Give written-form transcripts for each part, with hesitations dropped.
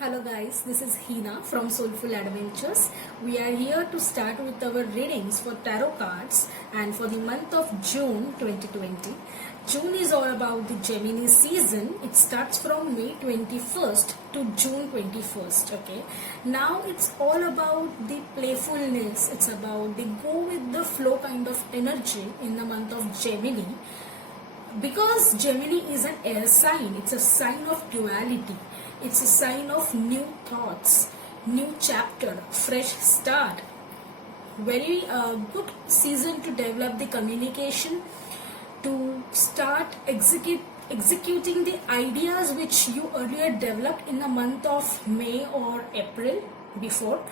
Hello guys, this is Hina from Soulful Adventures. We are here to start with our readings for tarot cards and for the month of June 2020. June is all about the Gemini season. It starts from May 21st to June 21st. Okay. Now it's all about the playfulness. It's about the go with the flow kind of energy in the month of Gemini. Because Gemini is an air sign, it's a sign of duality, it's a sign of new thoughts, new chapter, fresh start. Very good season to develop the communication, to start executing the ideas which you earlier developed in the month of May or April before.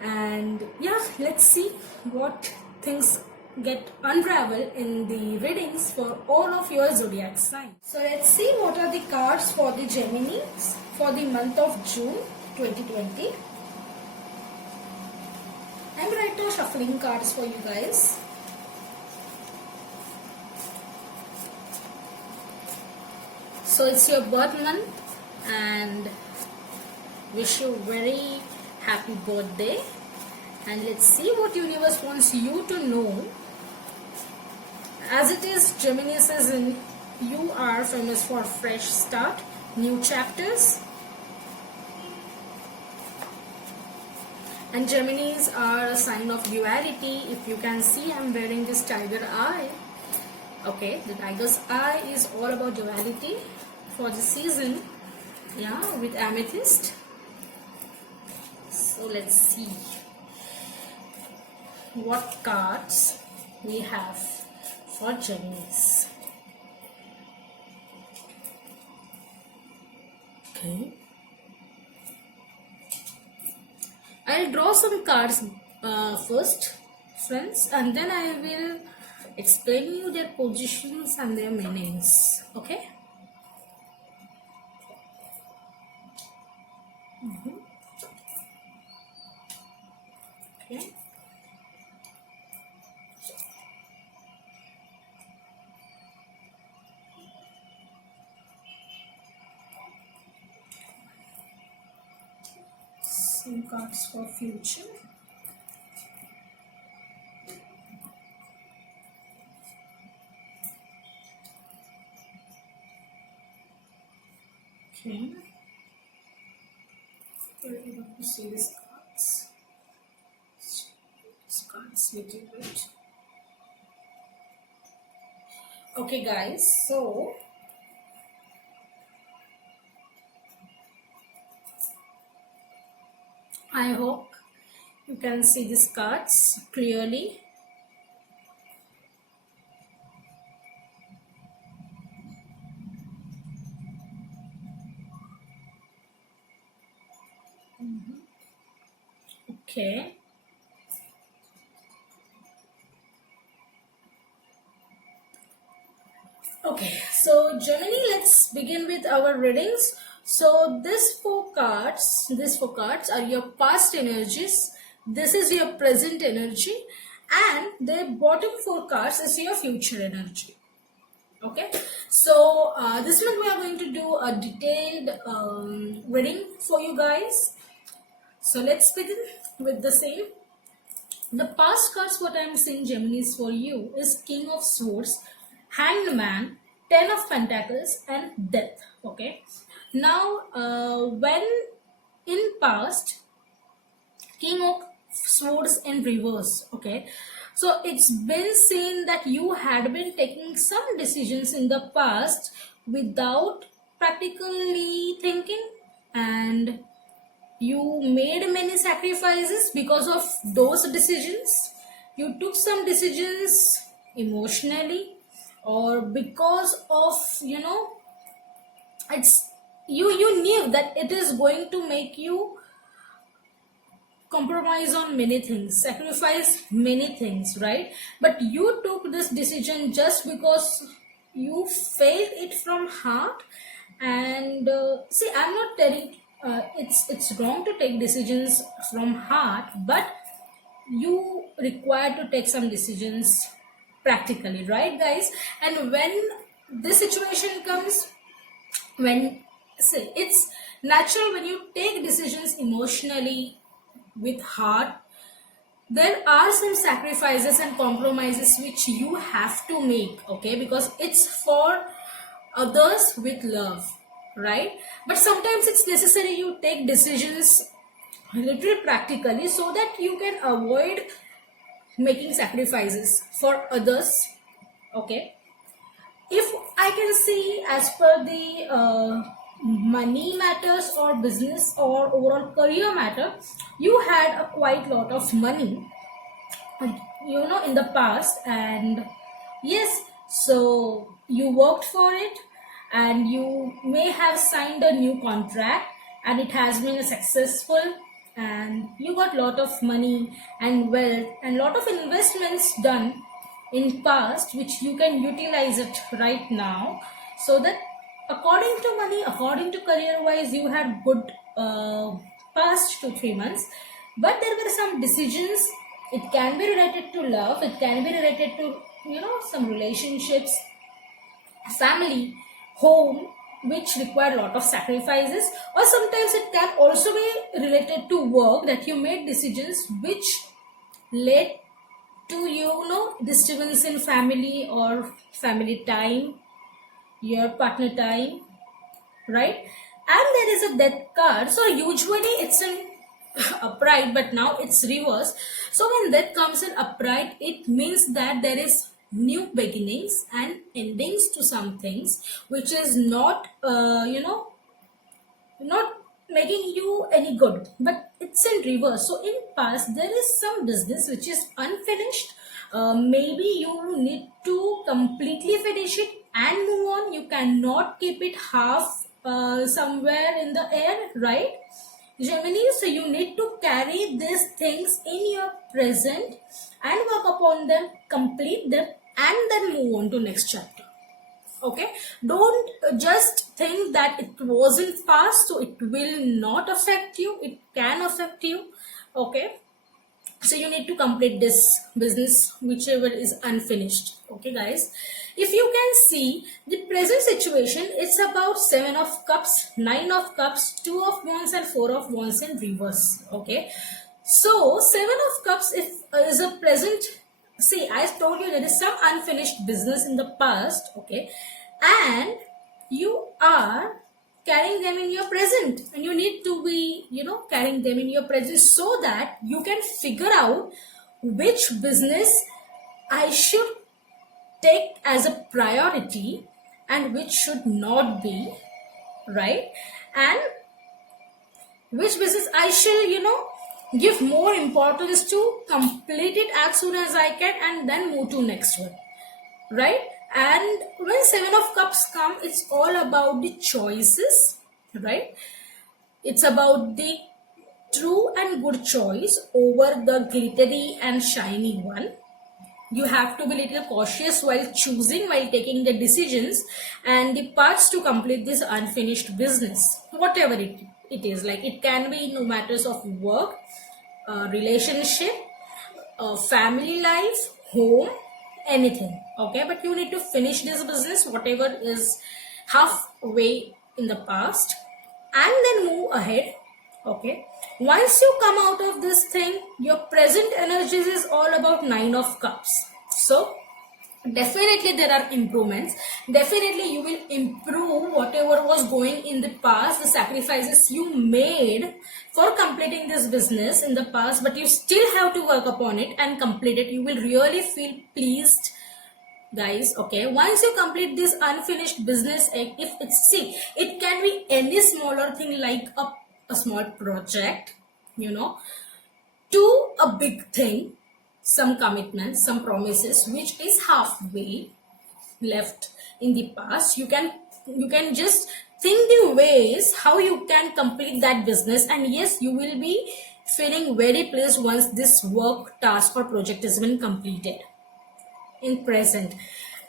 And yeah, let's see what things get unraveled in the readings for all of your zodiac signs. So let's see what are the cards for the Geminis for the month of June 2020. I'm right now shuffling cards for you guys. So it's your birth month and wish you very happy birthday. And let's see what universe wants you to know. As it is Gemini season, you are famous for fresh start, new chapters. And Geminis are a sign of duality. If you can see, I'm wearing this tiger eye. Okay, the tiger's eye is all about duality for the season. Yeah, with amethyst. So let's see what cards we have for Geminis. Okay. I'll draw some cards first, friends, and then I will explain you their positions and their meanings. Okay? Okay. Some cards for future. Okay. We're able to see these cards. These cards little bit. Okay, guys. So I hope you can see these cards clearly. Okay. Okay, so Gemini, let's begin with our readings. So these four cards are your past energies. This is your present energy, and the bottom four cards is your future energy. Okay, so this month we are going to do a detailed reading for you guys. So let's begin with the same. The past cards, what I am seeing, Geminis, for you is King of Swords, Hanged Man, Ten of Pentacles, and Death. Okay. Now, when in past, King of Swords in reverse. Okay. So it's been seen that you had been taking some decisions in the past without practically thinking, and you made many sacrifices because of those decisions. You took some decisions emotionally, or because of it's you knew that it is going to make you compromise on many things, sacrifice many things, right? But you took this decision just because you felt it from heart. And see, I'm not telling it's wrong to take decisions from heart, but you require to take some decisions practically, right, guys? And when this situation comes, when say it's natural when you take decisions emotionally with heart. There are some sacrifices and compromises which you have to make, okay, because it's for others with love, right? But sometimes it's necessary you take decisions a little practically so that you can avoid making sacrifices for others, okay. If I can see, as per the money matters or business or overall career matter, you had a quite lot of money, in the past, and yes, so you worked for it, and you may have signed a new contract, and it has been successful, and you got lot of money and wealth and lot of investments done in past, which you can utilize it right now, so that according to money, according to career wise, you had good past 2 3 months. But there were some decisions, it can be related to love, it can be related to some relationships, family, home, which require a lot of sacrifices, or sometimes it can also be related to work, that you made decisions which led to disturbance in family or family time, your partner time, right? And there is a death card, so usually it's an upright, but now it's reverse. So when death comes in upright, it means that there is new beginnings and endings to some things, which is not not making you any good, but it's in reverse. So in past, there is some business which is unfinished. Maybe you need to completely finish it and move on. You cannot keep it half somewhere in the air, right, Gemini? So you need to carry these things in your present and work upon them, complete them, and then move on to next chapter. Okay, don't just think that it wasn't past, so it will not affect you. It can affect you. Okay, so you need to complete this business whichever is unfinished. Okay, guys, if you can see the present situation, it's about 7 of cups, 9 of cups, 2 of wands, and 4 of wands in reverse. Okay, so 7 of cups if is a present. See, I told you there is some unfinished business in the past, okay, and you are carrying them in your present, and you need to be carrying them in your present so that you can figure out which business I should take as a priority and which should not be, right? And which business I shall give more importance to, complete it as soon as I can, and then move to next one, right? And when 7 of cups come, it's all about the choices, right? It's about the true and good choice over the glittery and shiny one. You have to be little cautious while choosing, while taking the decisions and the parts to complete this unfinished business, whatever it is. Like, it can be no matters of work, relationship, family life, home, anything. Okay, but you need to finish this business, whatever is halfway in the past, and then move ahead. Okay, once you come out of this thing, your present energies is all about 9 of cups. So definitely there are improvements. Definitely you will improve whatever was going in the past, the sacrifices you made for completing this business in the past, but you still have to work upon it and complete it. You will really feel pleased, guys. Okay, once you complete this unfinished business, if it's, see, it can be any smaller thing, like a small project, to a big thing, some commitments, some promises which is halfway left in the past. You can just think the ways how you can complete that business, and yes, you will be feeling very pleased once this work, task, or project has been completed in present.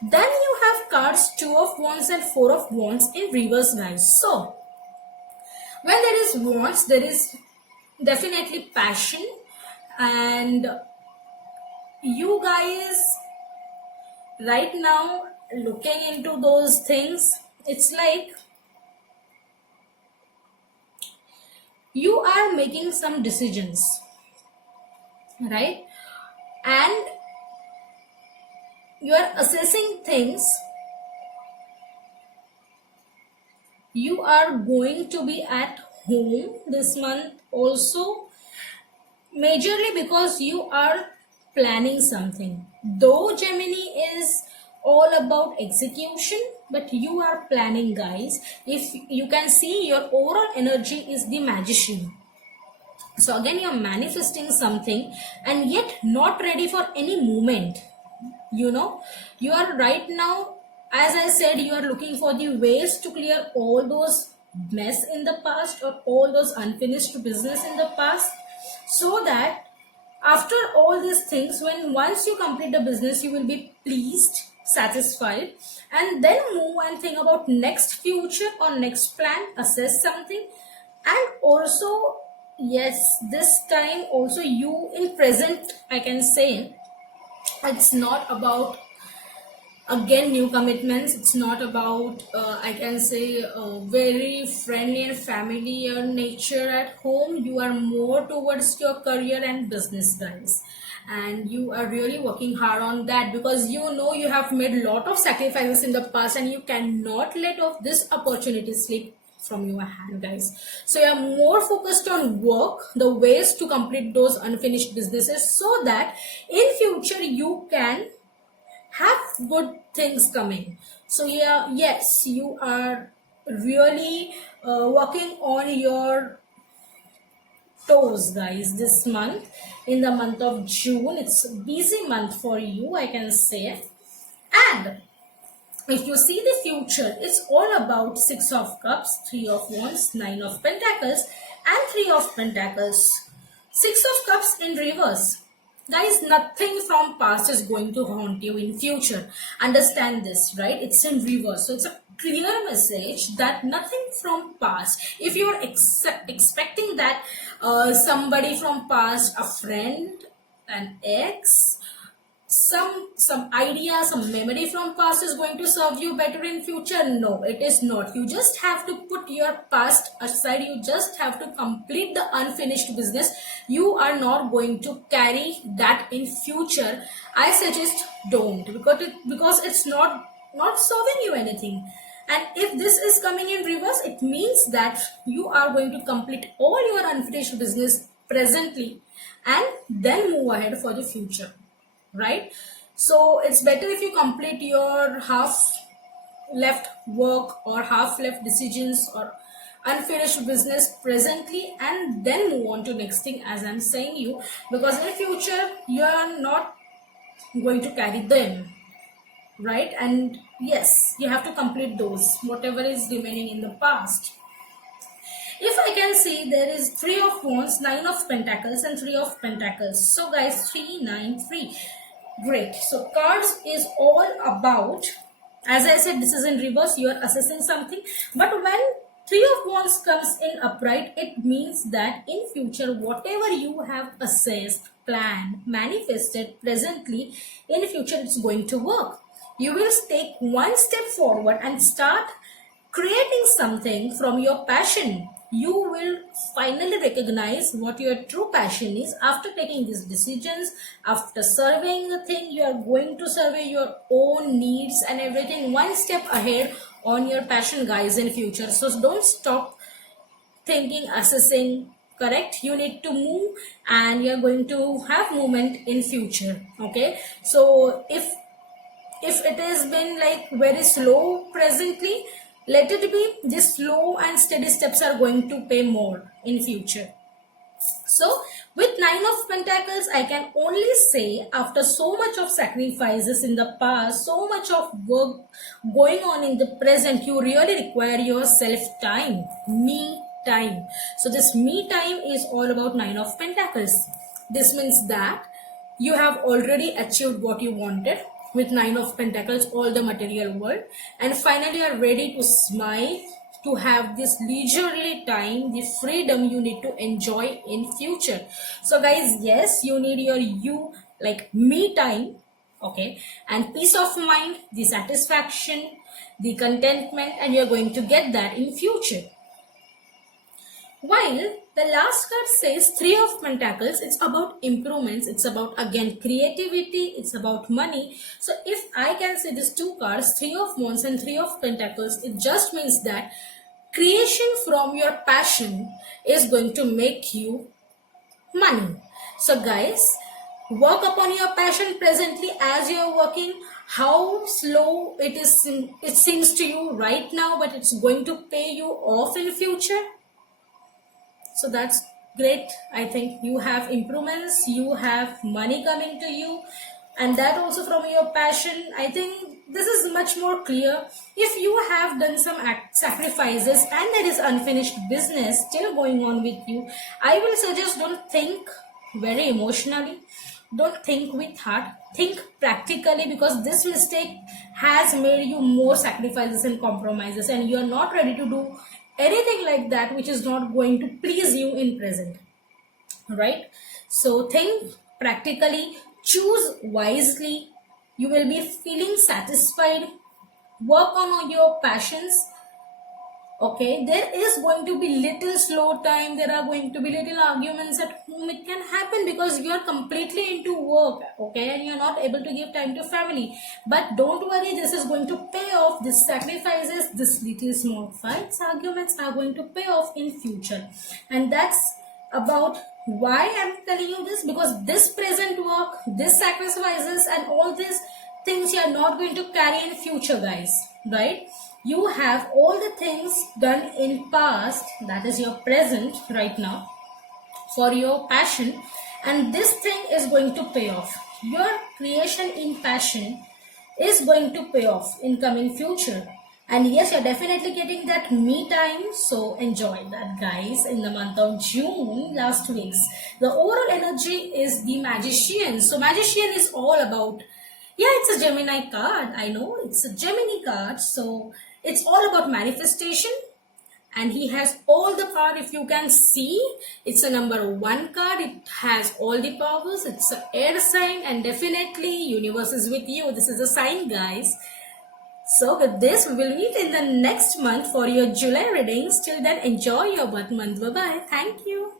Then you have cards 2 of wands and 4 of wands in reverse, guys. So when there is wands, there is definitely passion, and you guys right now looking into those things, it's like you are making some decisions, right? And you are assessing things. You are going to be at home this month also, majorly because you are planning something. Though Gemini is all about execution, but you are planning, guys. If you can see, your overall energy is the magician. So again, you're manifesting something and yet not ready for any movement. You know, you are right now, as I said, you are looking for the ways to clear all those mess in the past or all those unfinished business in the past, so that after all these things, when once you complete the business, you will be pleased, satisfied, and then move and think about next future or next plan, assess something. And also, yes, this time also you in present, I can say, it's not about again new commitments. It's not about I can say very friendly and familiar nature at home. You are more towards your career and business, guys, and you are really working hard on that, because you know you have made a lot of sacrifices in the past and you cannot let off this opportunity slip from your hand, guys. So you are more focused on work, the ways to complete those unfinished businesses, so that in future you can have good things coming. So yeah, yes, you are really working on your toes, guys, this month. In the month of June, it's a busy month for you, I can say. And if you see the future, it's all about Six of Cups, Three of Wands, Nine of Pentacles, and Three of Pentacles. Six of Cups in reverse. Guys, nothing from past is going to haunt you in future. Understand this, right? It's in reverse. So it's a clear message that nothing from past. If you're expecting that somebody from past, a friend, an ex, some idea, some memory from past is going to serve you better in future, no, it is not. You just have to put your past aside. You just have to complete the unfinished business. You are not going to carry that in future. I suggest don't, because it's not serving you anything. And if this is coming in reverse, it means that you are going to complete all your unfinished business presently and then move ahead for the future, right? So it's better if you complete your half left work or half left decisions or unfinished business presently, and then move on to next thing, as I'm saying you, because in future you are not going to carry them, right? And yes, you have to complete those whatever is remaining in the past. If I can see, there is Three of Wands, Nine of Pentacles, and Three of Pentacles. So guys, 393. Great. So cards is all about, as I said, this is in reverse. You are assessing something. But when Three of Wands comes in upright, it means that in future, whatever you have assessed, planned, manifested presently, in future it's going to work. You will take one step forward and start creating something from your passion. You will finally recognize what your true passion is after taking these decisions, after surveying the thing. You are going to survey your own needs and everything one step ahead on your passion, guys, in future. So don't stop thinking, assessing, correct? You need to move and you're going to have movement in future. Okay, so if it has been like very slow presently, let it be. These slow and steady steps are going to pay more in future. So with Nine of Pentacles, I can only say, after so much of sacrifices in the past, so much of work going on in the present, you really require your self time, me time. So this me time is all about Nine of Pentacles. This means that you have already achieved what you wanted with Nine of Pentacles, all the material world, and finally are ready to smile, to have this leisurely time, the freedom you need to enjoy in future. So guys, yes, you need your like me time, okay, and peace of mind, the satisfaction, the contentment, and you're going to get that in future. While the last card says Three of Pentacles, it's about improvements, it's about again creativity, it's about money. So if I can say these two cards, Three of Wands and Three of Pentacles, it just means that creation from your passion is going to make you money. So guys, work upon your passion presently as you are working. How slow it seems to you right now, but it's going to pay you off in future. So that's great. I think you have improvements, you have money coming to you, and that also from your passion. I think this is much more clear. If you have done some sacrifices and there is unfinished business still going on with you, I will suggest don't think very emotionally, don't think with heart, think practically, because this mistake has made you more sacrifices and compromises, and you are not ready to do anything like that which is not going to please you in present, right? So think practically, choose wisely, you will be feeling satisfied, work on your passions. Okay, there is going to be little slow time, there are going to be little arguments at home, it can happen because you are completely into work, okay, and you're not able to give time to family. But don't worry, this is going to pay off. This sacrifices, this little small fights, arguments are going to pay off in future. And that's about why I'm telling you this, because this present work, this sacrifices and all these things you are not going to carry in future, guys, right? You have all the things done in past, that is your present right now, for your passion, and this thing is going to pay off. Your creation in passion is going to pay off in coming future. And yes, you're definitely getting that me time, so enjoy that, guys. In the month of June, last weeks, the overall energy is the Magician. So Magician is all about, yeah, it's a Gemini card. I know it's a Gemini card. So it's all about manifestation. And he has all the power. If you can see, it's a number 1 card. It has all the powers. It's an air sign, and definitely universe is with you. This is a sign, guys. So with this, we will meet in the next month for your July readings. Till then, enjoy your birth month. Bye-bye. Thank you.